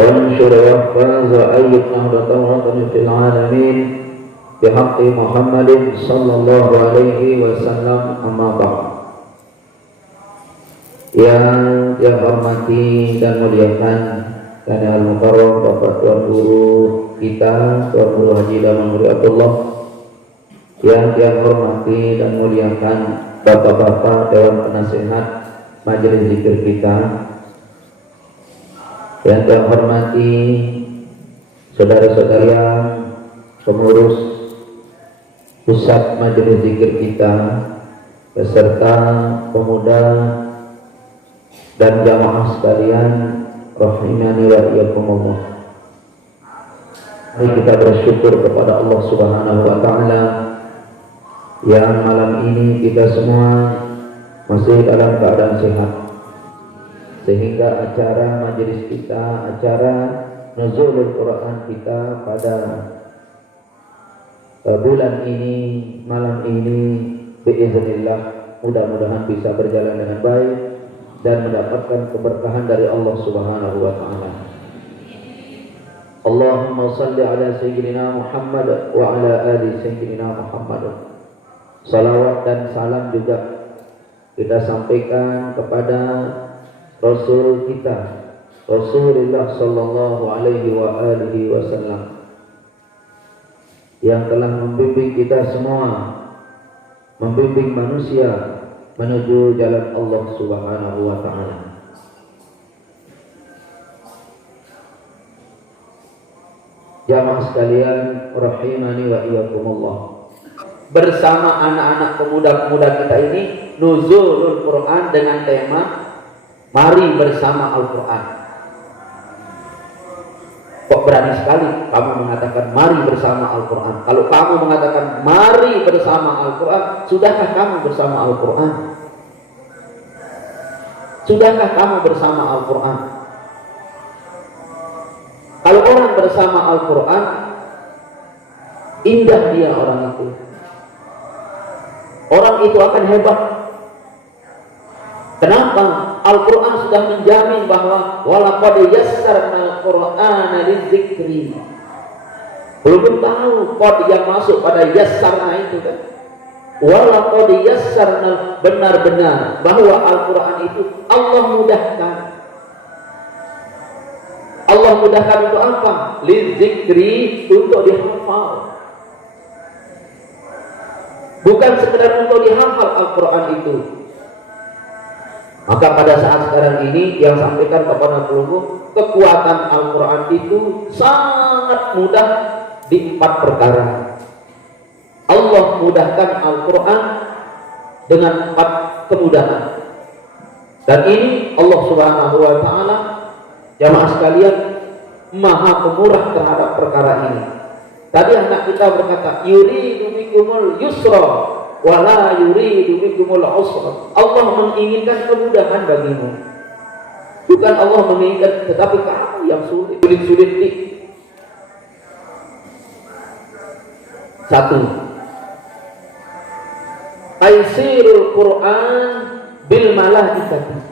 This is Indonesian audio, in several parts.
وانشر واحفظ وأيد نهضة وطن في العالمين بحق محمد صلى الله عليه وسلم. Amma ba'd. Yang saya hormati dan muliakan karena al-mukarram Bapak Tuan Guru kita, Tuan Guru Haji Damang Muri Abdullah. Yang saya hormati dan muliakan Bapak-bapak Dewan Penasehat Majelis Zikir kita. Yang saya hormati saudara-saudara pengurus pusat Majelis Zikir kita, beserta pemuda dan jamaah sekalian, rahimani wa iyyakumullah. Mari kita bersyukur kepada Allah Subhanahu wa taala yang malam ini kita semua masih dalam keadaan sehat, sehingga acara majelis kita, acara nuzulul Quran kita pada bulan ini, malam ini, biiznillah, mudah-mudahan bisa berjalan dengan baik dan mendapatkan keberkahan dari Allah Subhanahu wa taala. Allahumma salli ala sayyidina Muhammad wa ala ali sayyidina Muhammad. Salawat dan salam juga kita sampaikan kepada Rasul kita, Rasulullah sallallahu alaihi wa alihi wasallam, yang telah membimbing kita semua, membimbing manusia menuju jalan Allah Subhanahu wa taala. Jamaah sekalian, rahimani wa iyyakumullah. Bersama anak-anak pemuda-pemuda kita ini nuzulul Quran dengan tema mari bersama Al-Quran. Kok berani sekali kamu mengatakan mari bersama Al-Quran? Kalau kamu mengatakan mari bersama Al-Quran, sudahkah kamu bersama Al-Quran? Sudahkah kamu bersama Al-Quran? Kalau orang bersama Al-Quran, indah dia orang itu. Orang itu akan hebat. Kenapa? Al-Quran sudah menjamin bahwa walaqad yassarnal Qur'ana lidzikri. Belum tahu qad yang masuk pada yassarna itu kan? Walaqad yassarnal, benar-benar bahwa Al-Quran itu Allah mudahkan. Allah mudahkan untuk apa? Lidzikri, untuk dihafal. Bukan sekedar untuk dihafal Al-Quran itu. Maka pada saat sekarang ini yang sampaikan kepada pelunggu, kekuatan Al-Quran itu sangat mudah di 4 perkara. Allah mudahkan Al-Quran dengan 4 kemudahan. Dan ini Allah Subhanahu wa taala, jamaah sekalian, maha pemurah terhadap perkara ini. Tadi anak kita berkata, yuridu bikumul yusra wala yuridu bikumul usra. Allah menginginkan kemudahan bagimu. Bukan Allah menginginkan, tetapi kamu yang sulit-sulit nih. 1. Taisirul Quran bil malaikati.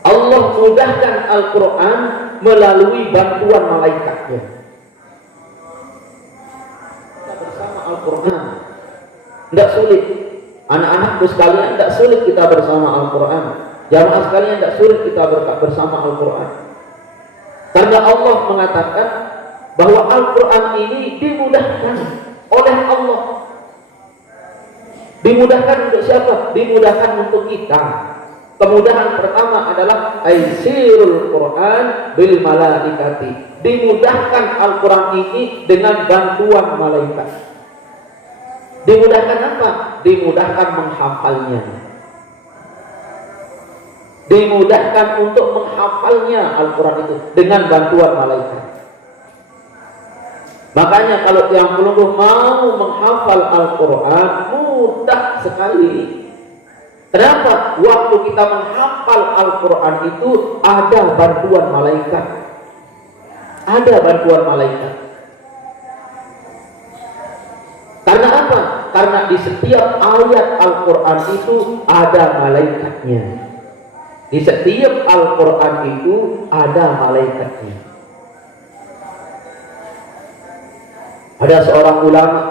Allah mudahkan Al-Quran melalui bantuan malaikatnya. Kita bersama Al-Quran tidak sulit. Anak-anakku sekalian, tidak sulit kita bersama Al-Quran. Jamaah sekalian, tidak sulit kita bersama Al-Quran. Karena Allah mengatakan bahwa Al-Quran ini dimudahkan oleh Allah. Dimudahkan untuk siapa? Dimudahkan untuk kita. Kemudahan pertama adalah taisirul Quran bil malaikati. Dimudahkan Al-Quran ini dengan bantuan malaikat. Dimudahkan apa? Dimudahkan menghafalnya. Dimudahkan untuk menghafalnya Al-Quran itu dengan bantuan malaikat. Makanya kalau yang belum mau menghafal Al-Quran, mudah sekali. Kenapa? Waktu kita menghafal Al-Quran itu ada bantuan malaikat. Ada bantuan malaikat. Karena apa? Karena di setiap ayat Al-Quran itu ada malaikatnya. Di setiap Al-Quran itu ada malaikatnya. Ada seorang ulama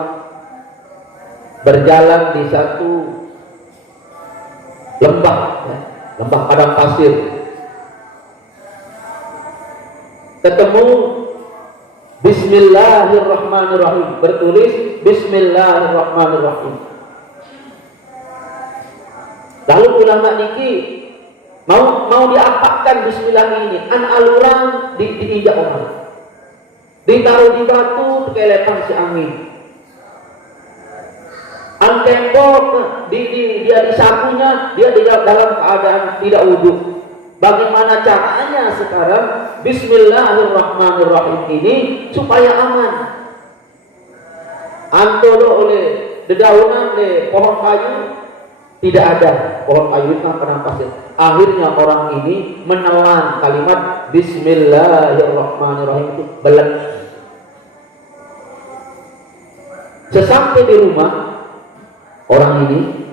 berjalan di satu lembah, lembah padang pasir. Ketemu Bismillahirrahmanirrahim, bertulis Bismillahirrahmanirrahim. Lalu ulama niki mau diapakan Bismillah ini? An aluran diinjak orang, ditaruh di batu, kelepan si angin. An tembok, dia disapunya, dia dalam keadaan tidak wudhu. Bagaimana caranya sekarang Bismillahirrahmanirrahim ini supaya aman? Antolo oleh dedaunan oleh pohon kayu, tidak ada pohon kayu itu padang pasir. Akhirnya orang ini menelan kalimat Bismillahirrahmanirrahim itu belet. Sesampai di rumah orang ini,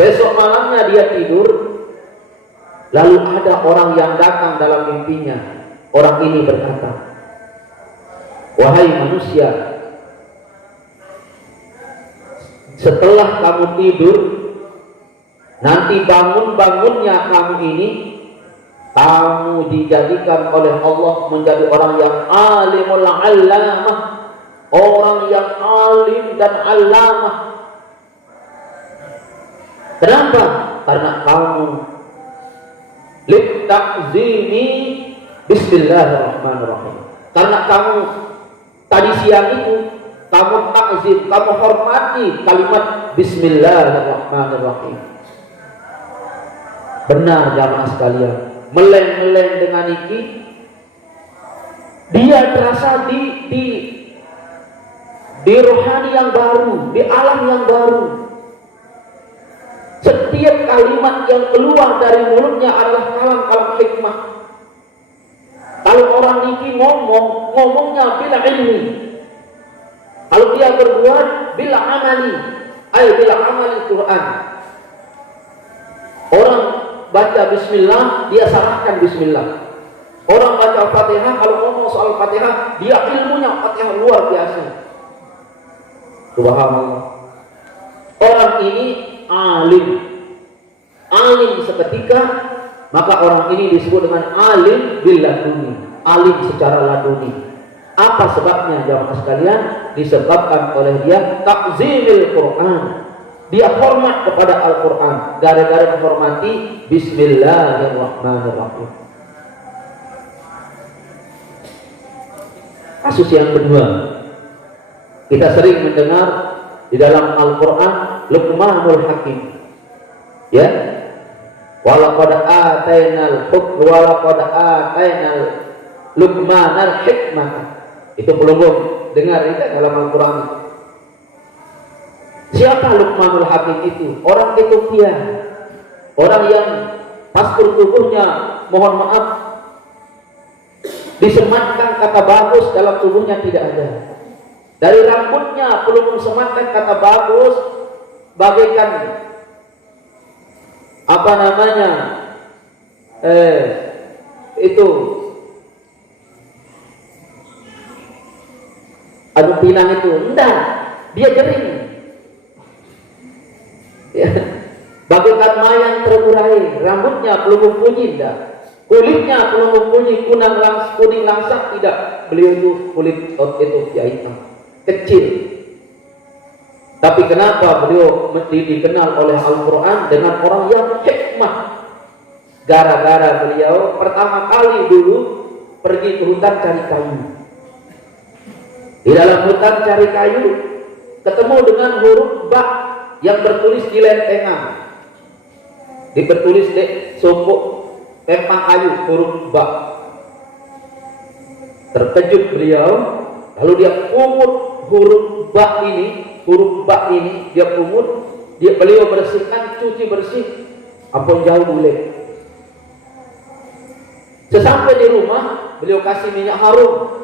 besok malamnya dia tidur, lalu ada orang yang datang dalam mimpinya. Orang ini berkata, "Wahai manusia, setelah kamu tidur, nanti bangun-bangunnya kamu ini, kamu dijadikan oleh Allah menjadi orang yang alimul allamah, orang yang alim dan allamah. Kenapa? Karena kamu litakzimi Bismillahirrahmanirrahim. Karena kamu tadi siang itu kamu takzim, kamu hormati kalimat Bismillahirrahmanirrahim." Benar jamaah sekalian, meleng-meleng dengan iki, dia terasa di rohani yang baru, di alam yang baru. Setiap kalimat yang keluar dari mulutnya adalah kalam-kalam hikmah. Kalau orang niki ngomongnya bila ilmi. Kalau dia berbuat bila amali, bila amali Quran. Orang baca bismillah, dia sarahkan bismillah. Orang baca Fatihah, kalau ngomong soal Fatihah, dia ilmunya Fatihah luar biasa. Subhanallah. Orang ini alim seketika, maka orang ini disebut dengan alim bil laduni, alim secara laduni. Apa sebabnya jamaah sekalian? Disebabkan oleh dia takzimil Quran, dia hormat kepada Al-Quran, gara-gara menghormati Bismillahirrahmanirrahim. Kasus yang kedua, kita sering mendengar di dalam Al-Quran Luqmanul Hakim, ya, walaqad atainal hukm walaqad atainal Luqmanal hikmah. Itu belum dengar itu dalam Al-Quran. Siapa Luqmanul Hakim itu? Orang Ethiopia, orang yang pastur tubuhnya, mohon maaf, disematkan kata bagus, dalam tubuhnya tidak ada. Dari rambutnya belum disematkan kata bagus, bagaikan apa namanya, itu adu pinang itu, enggak, dia jering, ya. Bagaikan mayang terurai, rambutnya belum mempunyai, enggak, kulitnya belum mempunyai kuning langsat, tidak. Beliau itu kulit Ethiopia hitam, kecil. Tapi kenapa beliau dikenal oleh Al-Quran dengan orang yang hikmah? Gara-gara beliau pertama kali dulu pergi ke hutan cari kayu. Di dalam hutan cari kayu, ketemu dengan huruf ba yang bertulis di lentengan. Dibertulis di sopok empang kayu, huruf ba. Terkejut beliau, lalu dia pungut huruf ba ini, dia pungut, beliau bersihkan, cuci bersih, apa jauh boleh. Sesampai di rumah, beliau kasih minyak harum,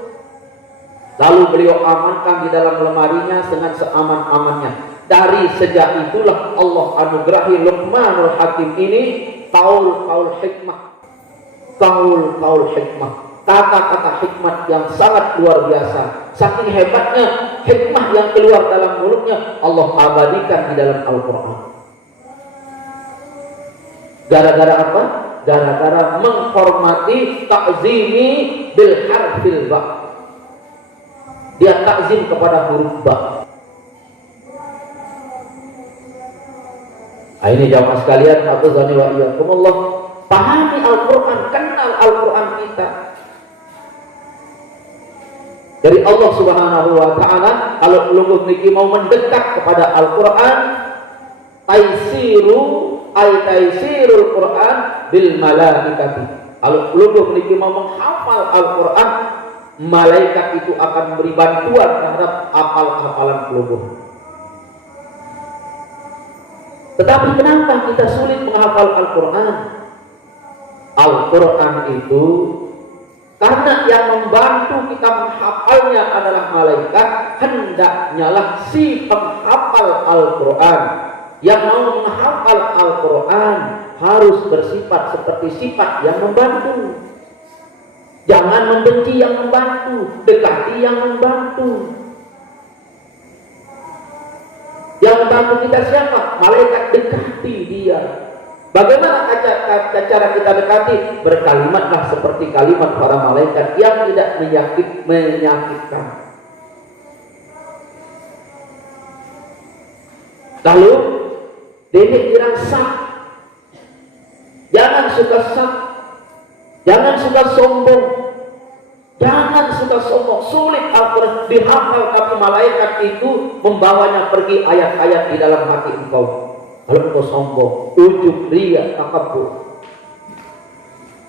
lalu beliau amankan di dalam lemarinya dengan seaman-amannya. Dari sejak itulah Allah anugerahi Luqmanul Hakim ini kaul-kaul hikmah, kaul-kaul hikmah, kata-kata hikmat yang sangat luar biasa. Saking hebatnya hikmah yang keluar dalam mulutnya, Allah abadikan di dalam Al-Quran. Gara-gara apa? Gara-gara menghormati, takzimi bil harfil ba. Dia takzim kepada huruf ba. Ini jamaah sekalian, hafizani wa iyyakumullah, pahami Al-Quran, kenal Al-Quran kita. Dari Allah Subhanahu wa Ta'ala, kalau lungguh niki mau mendekat kepada Al-Quran, taisirul Quran bil malaikati. Kalau lungguh niki mau menghafal Al-Quran, malaikat itu akan memberi bantuan terhadap hafal-hafalan lungguh. Tetapi kenapa kita sulit menghafal Al-Quran? Al-Quran itu karena yang membantu kita menghafalnya adalah malaikat, hendaknya lah si penghafal Al-Quran yang mau menghafal Al-Quran harus bersifat seperti sifat yang membantu. Jangan membenci yang membantu, dekati yang membantu. Yang membantu kita siapa? Malaikat, dekati dia. Bagaimana cara kita dekati? Berkalimatlah seperti kalimat para malaikat yang tidak menyakitkan. Lalu Dedek bilang sak. Jangan suka sak. Jangan suka sombong. Jangan suka sombong. Sulit Al-Quran dihafal, tapi malaikat itu membawanya pergi ayat-ayat di dalam hati engkau. Kalau engkau sombong, ujub, riya, takabbur.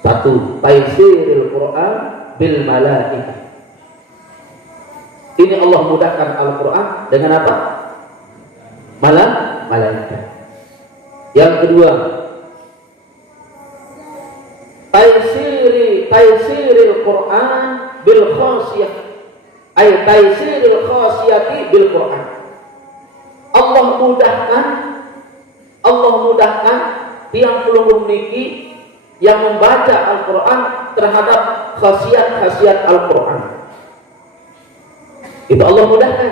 Satu, taisiril Quran bil malaikah. Ini Allah mudahkan Al-Quran dengan apa? Malaikat. Yang kedua, taisiril Quran bil khasiyah. Ay taisiril khasiyati bil Quran. Allah mudahkan tiang pelunggung niki yang membaca Al-Quran terhadap khasiat-khasiat Al-Quran. Itu Allah mudahkan.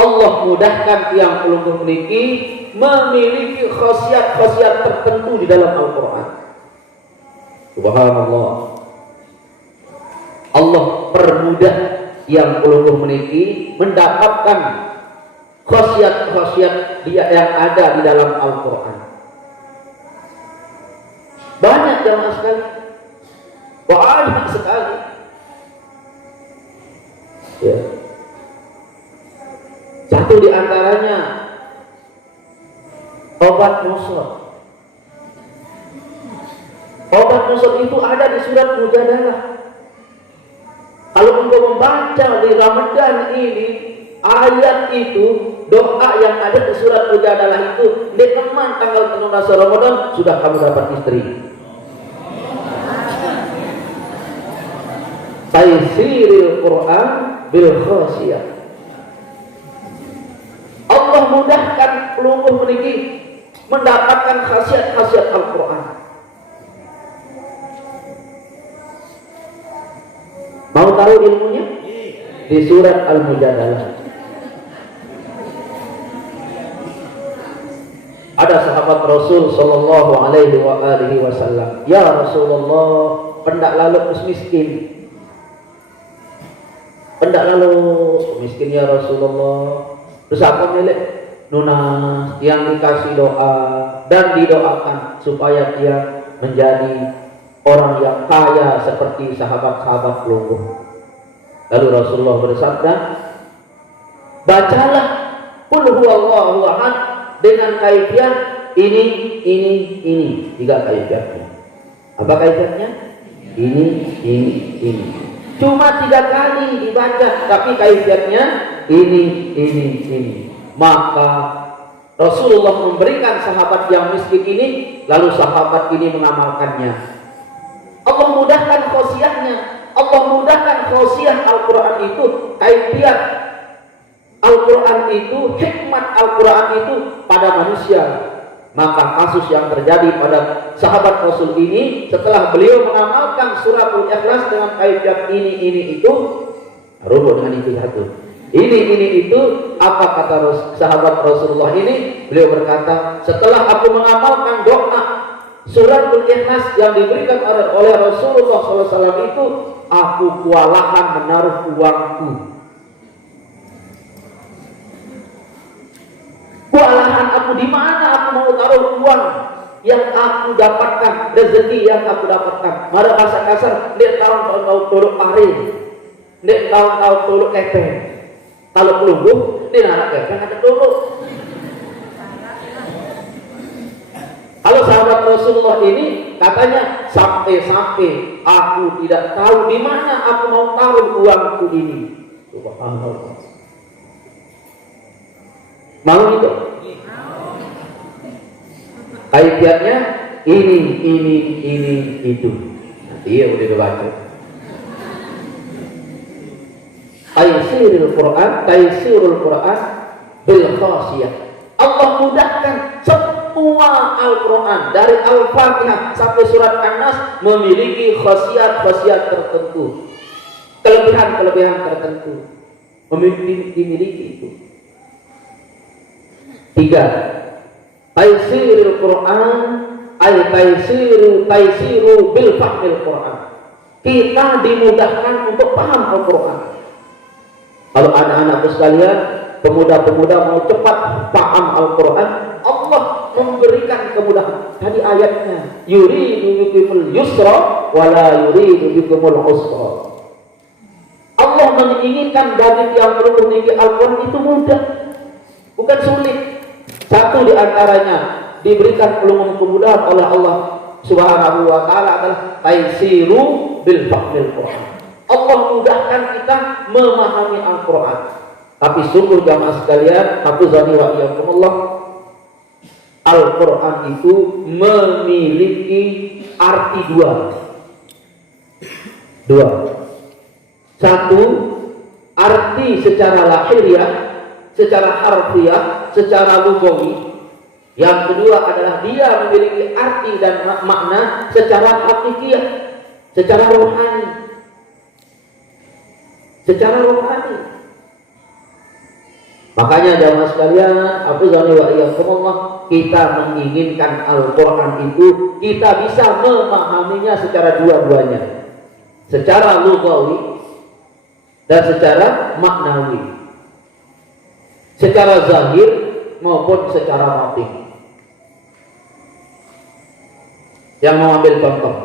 Allah mudahkan tiang pelunggung niki memiliki khasiat-khasiat tertentu di dalam Al-Quran. Subhanallah. Allah permudah yang pelunggung niki mendapatkan khasiat-khasiat dia yang ada di dalam Al-Quran. Banyak jamaah sekali. Banyak sekali. Ya. Satu di antaranya obat musuh. Obat musuh itu ada di surat Mujadalah. Kalau engkau membaca di Ramadan ini, ayat itu, doa yang ada di surat Mujadalah itu, di teman tanggal 13 Ramadan sudah kamu dapat istri. Taisiril Quran bil khasiyah. Allah mudahkan pelungguh meniki mendapatkan khasiat-khasiat Al-Quran. Mau tahu ilmunya? Di surat Al-Mujadalah. Ada sahabat Rasul sallallahu alaihi wasallam. Ya Rasulullah, pendak lalu miskin. Pendak lalu miskin ya Rasulullah. Terus apa milik? Nunas yang dikasih doa dan didoakan supaya dia menjadi orang yang kaya seperti sahabat-sahabat pelungguh. Lalu Rasulullah bersabda, bacalah Qul huwallahu ahad dengan kaifiat ini. Tiga kaifiatnya. Apa kaifiatnya? Ini. Cuma 3 kali dibaca, tapi kaifiatnya ini. Maka Rasulullah memberikan sahabat yang miskin ini, lalu sahabat ini mengamalkannya. Allah mudahkan khosiahnya. Allah mudahkan khosiah Al-Quran itu kaifiat Al-Quran itu, hikmat Al-Quran itu pada manusia. Maka kasus yang terjadi pada sahabat Rasul ini, setelah beliau mengamalkan suratul Ikhlas dengan kaifiat ini itu, rubuh dengan itu satu. Ini itu, apa kata sahabat Rasulullah ini? Beliau berkata, setelah aku mengamalkan doa suratul Ikhlas yang diberikan oleh Rasulullah SAW itu, aku kewalahan menaruh uangku. Kewalahan aku, di mana aku mau taruh uang yang aku dapatkan, rezeki yang aku dapatkan. Mada bahasa kasar, dia tahun-tahun tolok pare, dia tahun-tahun tolok kepeng. Kalau pelungguh, dia anak kepeng ada tolok. Kalau sahabat Rasulullah ini katanya sampai-sampai aku tidak tahu di mana aku mau taruh uangku ini. Subhanallah. Mau itu? Kaifiatnya ini itu. Nanti ya udah dibaca. Taysirul Quran bil khasiyah. Allah mudahkan semua Al-Quran dari Al-Fatihah sampai surat An-Nas memiliki khasiat-khasiat tertentu, kelebihan-kelebihan tertentu, dimiliki itu. 3. Taysirul Quran ay taysiru bil fahmil Quran. Kita dimudahkan untuk paham Al-Quran. Kalau anak-anakku sekalian, pemuda-pemuda mau cepat paham Al-Quran, Allah memberikan kemudahan. Tadi ayatnya, yuridu bikumul yusra wala yuridu bikumul usra. Allah menginginkan bagi yang perlu memiliki Al-Quran itu mudah, bukan sulit. Satu di antaranya diberikan kemudahan oleh Allah Subhanahu wa taala adalah taysiru bil fahmil Quran. Allah mudahkan kita memahami Al-Quran. Tapi sungguh jamaah sekalian, hafizani wa iyyakumullah, Al-Quran itu memiliki arti dua. Satu, arti secara lahiriah, secara harfiah, secara lugawi. Yang kedua adalah dia memiliki arti dan makna secara hakikiah, secara rohani. Makanya jamaah sekalian, hafizani wa iyyakumullah, kita menginginkan Al-Quran itu kita bisa memahaminya secara dua-duanya, secara lugawi dan secara maknawi, secara zahir maupun secara batin. Yang mau ambil contoh,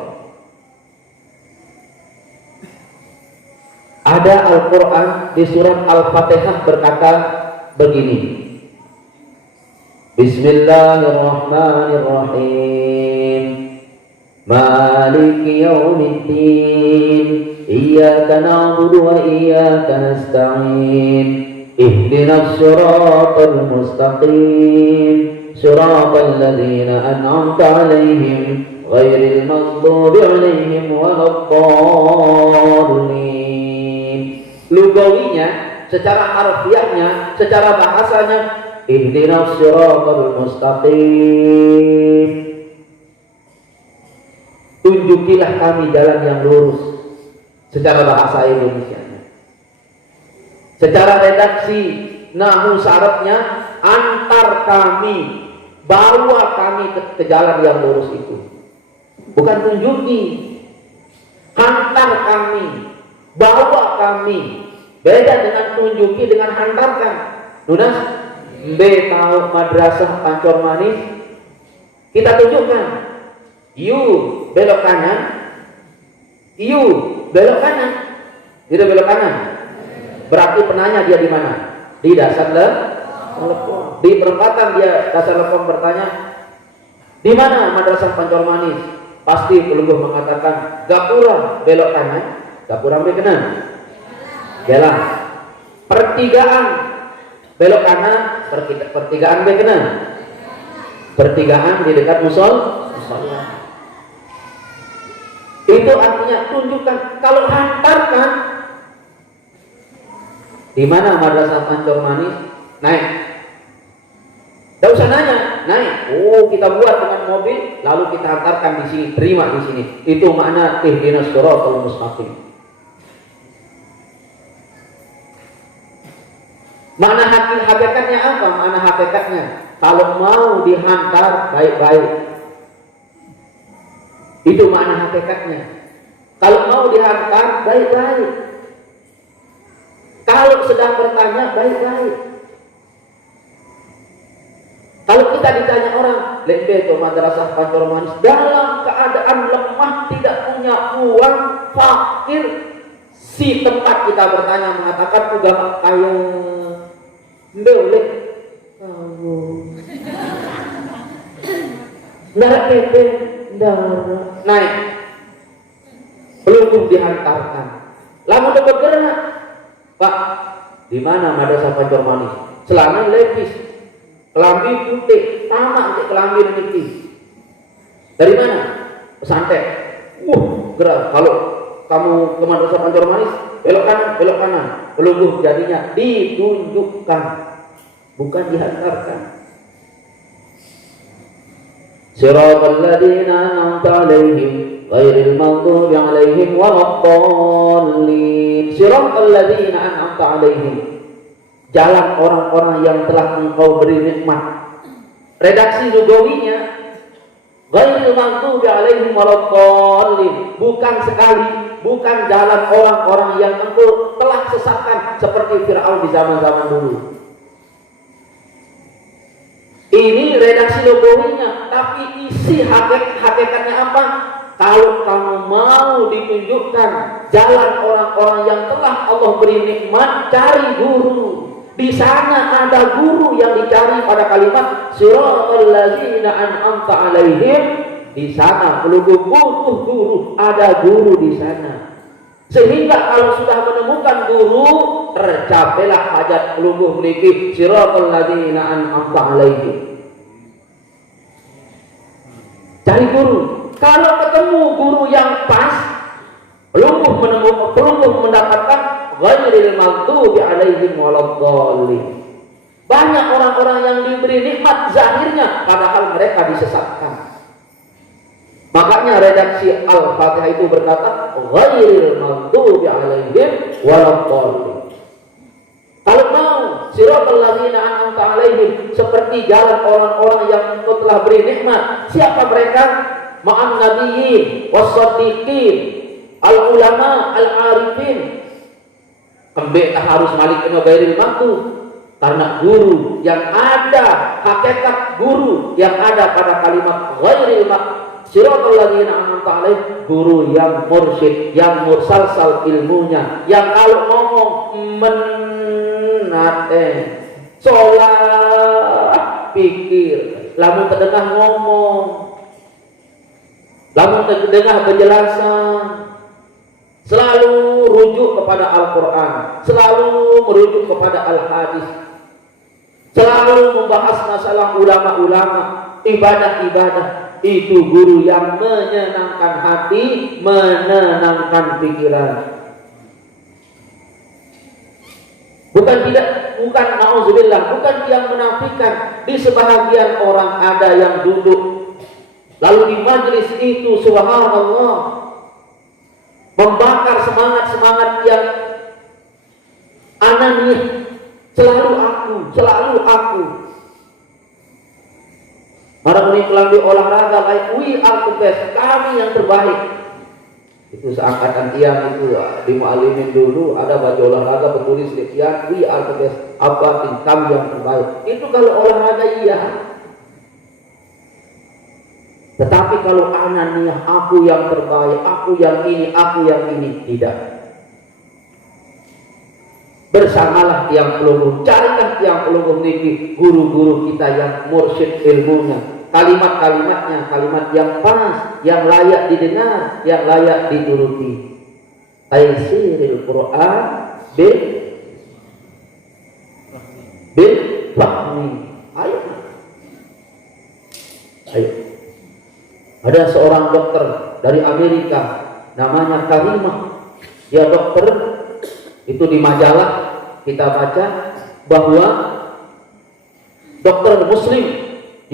ada Al-Quran di surat Al-Fatihah berkata begini, Bismillahirrahmanirrahim, Maliki yaumiddin, Iyyaka na'budu wa iyyaka nasta'in, Ihdinas siratal mustaqim, siratal ladzina an'amta 'alaihim, ghairil maghdubi 'alaihim waladdallin. Lugawinya, secara harfiahnya, secara bahasanya, Ihdinas siratal mustaqim, tunjukilah kami jalan yang lurus, secara bahasa Indonesia. Secara redaksi nahwu syaratnya, antar kami, bawa kami ke jalan yang lurus itu. Bukan tunjuki, hantar kami, bawa kami. Beda dengan tunjuki dengan hantarkan. Nunas, B tahu madrasah Pancor Manis, kita tunjukkan. You belok kanan, you belok kanan, tidak belok kanan. Berarti penanya dia di mana? Di dasar telepon. Di perempatan dia dasar telepon bertanya, di mana madrasah Pancor Manis? Pasti pelungguh mengatakan Gapura belok kanan, Gapura belok kanan. Jalan. Pertigaan belok kanan, pertigaan belok kanan. Pertigaan di dekat musola. Itu artinya tunjukkan. Kalau hantarkan, Di mana madrasah Pancor Manis? Naik. Tidak usah nanya, naik. Oh, kita buat dengan mobil, lalu kita hantarkan di sini, terima di sini. Itu makna ihdinas shiratal mustaqim. Makna hakikatnya apa? Makna hakikatnya, kalau mau dihantar baik-baik. Itu makna hakikatnya. Kalau mau dihantar baik-baik. Kalau sedang bertanya baik-baik. Kalau kita ditanya orang, lebih ke madrasah Pancor Manis dalam keadaan lemah, tidak punya uang, fakir, si tempat kita bertanya mengatakan agama kaya, boleh, kamu, darah pepe, darah naik, belum dihantarkan, lalu udah bergerak, Pak, di mana madrasah Pancor Manis? Selama lepis. Kelambi putih, tamak untuk kelambi ini. Dari mana? Pesantren. Gerak. Kalau kamu ke madrasah Pancor Manis, belok kanan. Pelungguh jadinya ditunjukkan, bukan dihantarkan. Siratal ladzina an'amta 'alaihim ghairil maghdubi 'alaihim waladdallin. Siratal ladzina an'amta 'alaihim, jalan orang-orang yang telah engkau beri nikmat. Redaksi lugawinya ghairil maghdubi 'alaihim waladdallin, bukan sekali, bukan jalan orang-orang yang engkau telah sesatkan seperti Fir'aun di zaman-zaman dulu. Ini redaksi lugawinya, tapi isi hakikatnya apa? Kalau kamu mau ditunjukkan jalan orang-orang yang telah Allah beri nikmat, cari guru. Di sana ada guru yang dicari pada kalimat siratal ladzina an'amta 'alaihim. Di sana pelungguh butuh guru, ada guru di sana. Sehingga kalau sudah menemukan guru, tercapailah hajat pelungguh memiliki siratal ladzina an'amta 'alaihim. Cari guru. Kalau ketemu guru yang pas, pelungguh mendapatkan ghairil maghdubi 'alaihim waladdallin. Banyak orang-orang yang diberi nikmat zahirnya padahal mereka disesatkan. Makanya redaksi Al-Fatihah itu berkata ghairil maghdubi 'alaihim waladdallin. Kalau mau siratal ladzina an'amta 'alaihim, seperti jalan orang-orang yang engkau telah beri nikmat. Siapa mereka? Ma'an nabiyyin was-shadiqin, al-ulama, al-arifin. Kembali harus malik ghairil maghdub, karena guru yang ada, hakikat guru yang ada pada kalimat ghairil maghdub siratal ladzina an'amta 'alaihim, guru yang mursyid, yang mursalsal ilmunya, yang kalau ngomong sholat pikir, lamun terdengar ngomong, lamun terdengar penjelasan, selalu rujuk kepada Al-Quran, selalu merujuk kepada Al-Hadis, selalu membahas masalah ulama-ulama, ibadah-ibadah. Itu guru yang menyenangkan hati, menenangkan pikiran. Bukan na'udzubillah, bukan yang menafikan. Di sebahagian orang ada yang duduk, lalu di majlis itu subhanallah, membakar semangat-semangat yang ananiyah, selalu aku. Marang ini kelambi olahraga kayak we are the best, kami yang terbaik. Itu seangkatan tiang itu di mu'alimin dulu ada baju olahraga bertulis di tiang we are the best, apa kami yang terbaik. Itu kalau olahraga iya. Tetapi kalau ananiyah, aku yang terbaik, aku yang ini, tidak. Bersamalah tiang pelungguh, carilah tiang pelungguh niki, guru-guru kita yang mursyid ilmunya. Kalimat-kalimatnya, kalimat yang pas, yang layak didengar, yang layak dituruti. Taisiril Quran bil fahmi. Ayo. Ada seorang dokter dari Amerika, namanya Karimah. Dia dokter, itu di majalah kita baca bahwa dokter muslim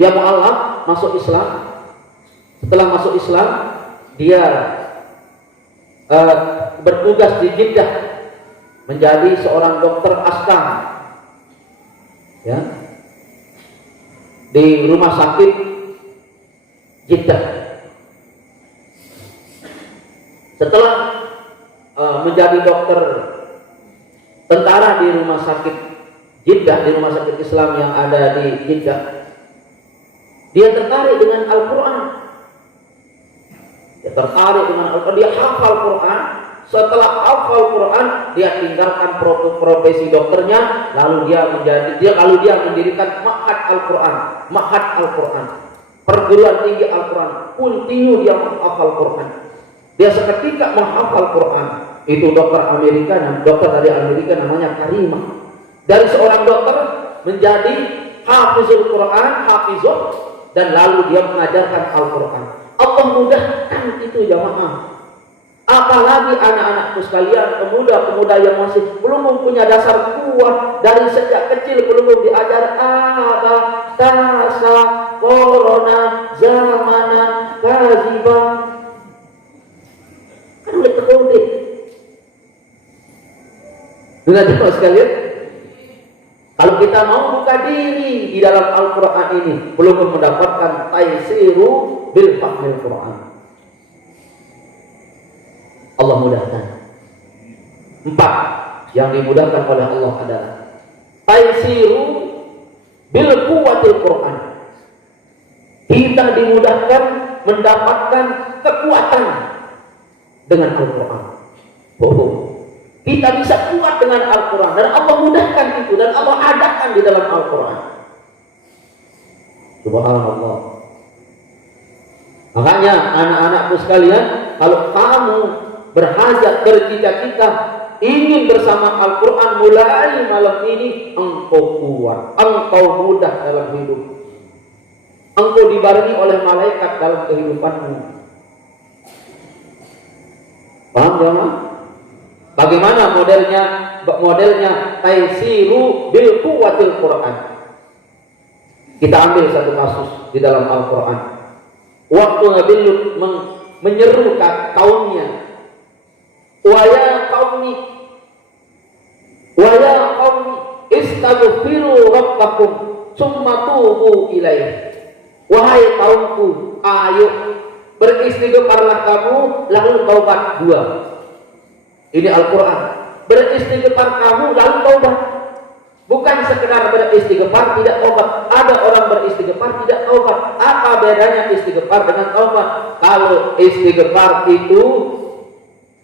yang mu'alaf masuk Islam. Setelah masuk Islam, dia bertugas di Jeddah menjadi seorang dokter askam, ya, di rumah sakit Jeddah. Setelah menjadi dokter tentara di rumah sakit Jeddah, di rumah sakit Islam yang ada di Jeddah, dia tertarik dengan Al-Quran. Dia tertarik dengan Al-Quran, dia hafal Quran. Setelah hafal Quran, dia tinggalkan profesi dokternya, lalu dia mendirikan Ma'had Al-Quran, Ma'had Al-Quran, perguruan tinggi Al-Quran. Continue dia menghafal Quran. Dia seketika menghafal Quran. Itu dokter dari Amerika namanya Karimah. Dari seorang dokter menjadi hafizul Quran, hafizul, dan lalu dia mengajarkan Al-Quran. Allah mudahkan itu jamaah. Apalagi anak-anakku sekalian, pemuda-pemuda yang masih belum mempunyai dasar kuat, dari sejak kecil belum diajar abah, tasa, korona, zamana, kaziba, kan udah terkode. Dengan jemaah sekalian, kalau kita mau buka diri di dalam Al-Quran ini, belum mendapatkan taisiru bil fahmil Quran. Allah mudahkan. 4 yang dimudahkan oleh Allah adalah taisiru bil quwwatil Quran. Kita dimudahkan mendapatkan kekuatan dengan Al-Quran. Kita bisa kuat dengan Al-Quran, dan Allah mudahkan itu, dan Allah adakan di dalam Al-Quran. Subhanallah. Makanya anak-anakku sekalian, kalau kamu berhajat, bercita-cita ingin bersama Al-Quran mulai malam ini, engkau kuat, engkau mudah dalam hidup, engkau dibarengi oleh malaikat dalam kehidupanmu. Paham jemaah? Bagaimana modelnya? Modelnya taisiru bil quwwatil Quran. Kita ambil satu kasus di dalam Al-Quran. Waktu Nabi Lut menyeru kaumnya, wa ya qaumi istaghfiru rabbakum tsumma tubu ilaihi. Wahai kaumku, ayo beristighfarlah kamu lalu taubat. 2. Ini Al-Quran. Beristighfar kamu lalu taubat. Bukan sekedar beristighfar tidak taubat. Ada orang beristighfar tidak taubat. Apa bedanya istighfar dengan taubat? Kalau istighfar itu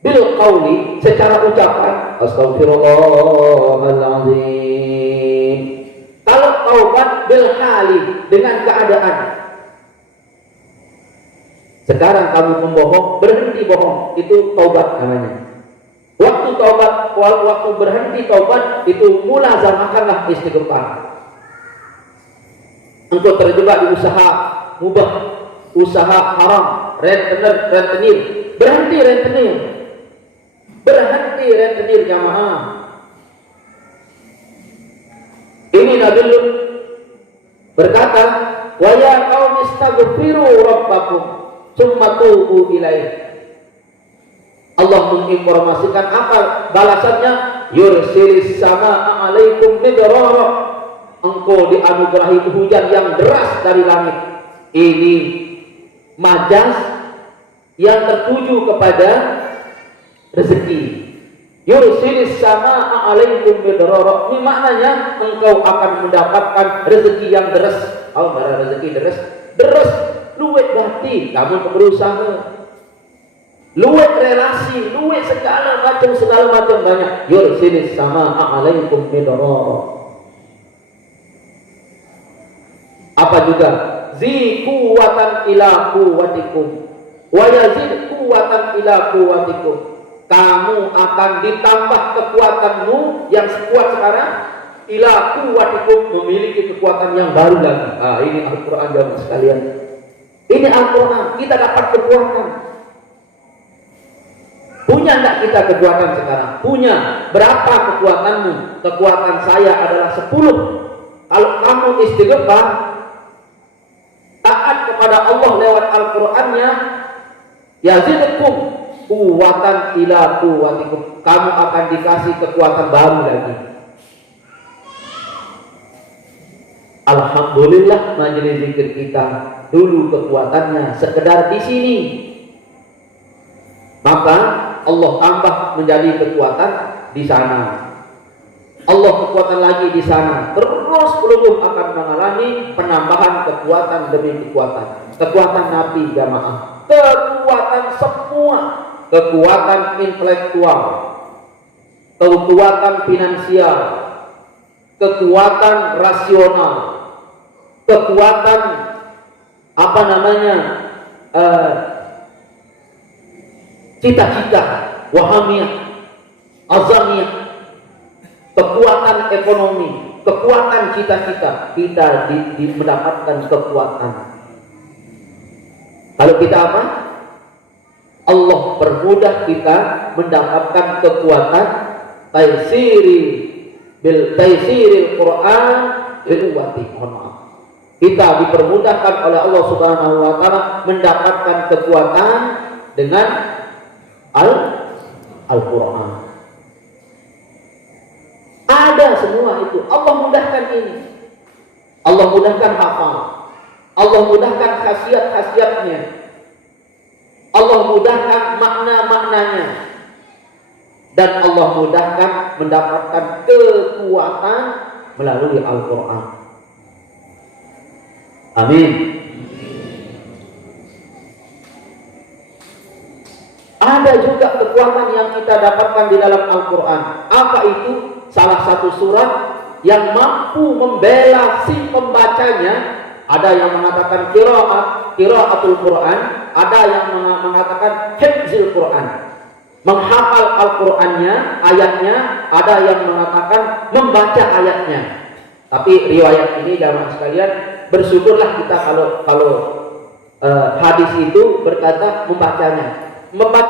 bil qauli, secara ucapan, astagfirullahaladzim. Kalau taubat bil hali, dengan keadaan. Sekarang kamu membohong, berhenti bohong, itu taubat namanya. Waktu taubat, waktu berhenti taubat, itu mulazamakanlah istighfar. Engkau terjebak di usaha mubah, usaha haram, rentenir, berhenti rentenir. Berhenti rentenir jamaah. Ini Nabi Lut berkata, wa ya qaumi istaghfiru rabbakum tsumma tubu ilaihi. Allah menginformasikan apa balasannya? Yursilis sama alaikum midrara. Engkau dianugerahi hujan yang deras dari langit. Ini majas yang tertuju kepada rezeki. Yursilis sama alaikum midrara. Ini maknanya engkau akan mendapatkan rezeki yang deras. Oh, mana rezeki deras? Deras, luwet bahti, kamu berusaha. Luwet relasi, luwet segala macam banyak. Yursilis sama alaikum midrara. Apa juga? Zi quwwatan ila quwwatikum wa yazid quwwatan ila quwwatikum. Kamu akan ditambah kekuatanmu yang sekuat sekarang, ila quwwatikum, memiliki kekuatan yang baru lagi. Ini Al-Quran jamaah sekalian. Ini Al-Quran, kita dapat kekuatan. Punya enggak kita kekuatan sekarang? Punya. Berapa kekuatanmu? Kekuatan saya adalah 10. Kalau kamu istighfar, taat kepada Allah lewat Al-Qur'annya, yazidkum quwwatan ila quwwatikum. Kamu akan dikasih kekuatan baru lagi. Alhamdulillah majelis zikir kita dulu kekuatannya sekedar di sini. Maka Allah tambah menjadi kekuatan di sana. Allah kekuatan lagi di sana. Terus pelungguh akan mengalami penambahan kekuatan demi kekuatan. Kekuatan Nabi jamaah. Kekuatan semua. Kekuatan intelektual. Kekuatan finansial. Kekuatan rasional. Kekuatan cita-cita, wahamiyah, azamiyah, kekuatan ekonomi, kekuatan cita-cita, kita mendapatkan kekuatan. Kalau kita apa? Allah permudah kita mendapatkan kekuatan taysiril Quran bil quwwati. Mohon maaf. Kita dipermudahkan oleh Allah Subhanahu wa taala mendapatkan kekuatan dengan Al-Quran. Ada semua itu. Allah mudahkan ini. Allah mudahkan hafal. Allah mudahkan khasiat-khasiatnya. Allah mudahkan makna-maknanya. Dan Allah mudahkan mendapatkan kekuatan melalui Al-Quran. Amin. Ada juga kekuatan yang kita dapatkan di dalam Al-Quran. Apa itu? Salah satu surat yang mampu membela si pembacanya. Ada yang mengatakan qiraatul Quran, ada yang mengatakan hifzil Quran, menghafal Al-Qurannya, ayatnya. Ada yang mengatakan membaca ayatnya. Tapi riwayat ini jamaah sekalian, bersyukurlah kita kalau hadis itu berkata membacanya.